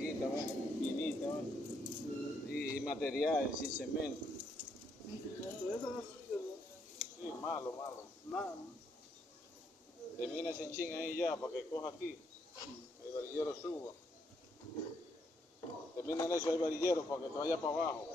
chiquita, ¿ves? Finita, ¿ves? Y material, sin cemento. Sí, malo. Termina ese chin ahí ya, para que coja aquí. El varillero suba. Termina en eso el varillero para que te vaya para abajo.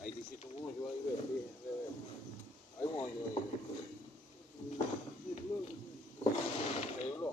Ahí te hiciste un hoyo ahí, ve. Hay un hoyo ahí. ¿Se dobló?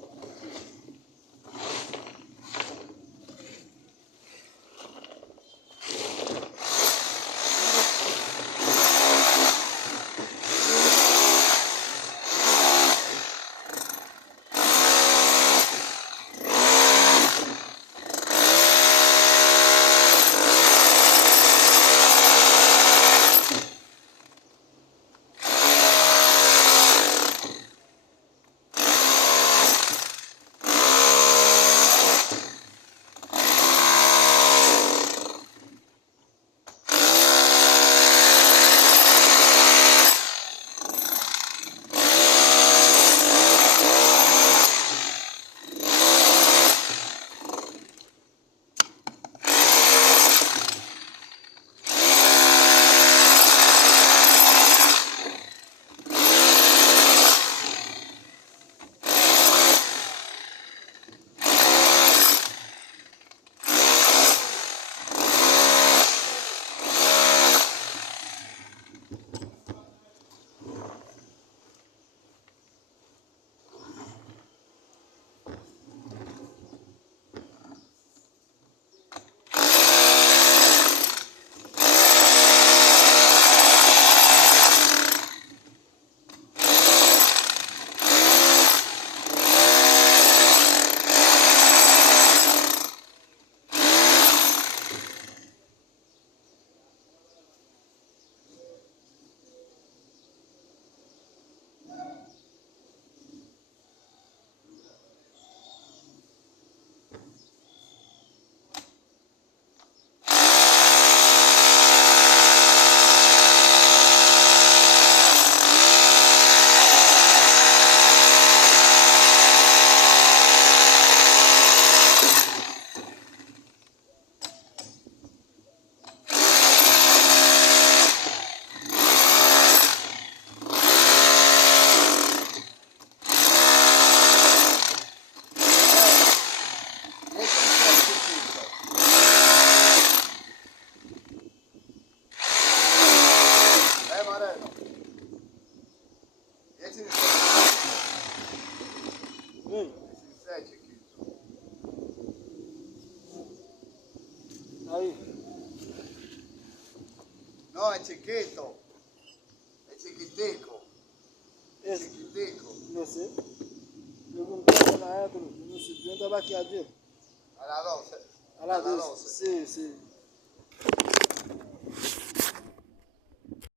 Ahí. No, es chiquito. Es chiquitico. Es chiquitico. No sé. Yo compré la otra. No sé. Yo estaba aquí ayer. A las 12. A las 12. Sí.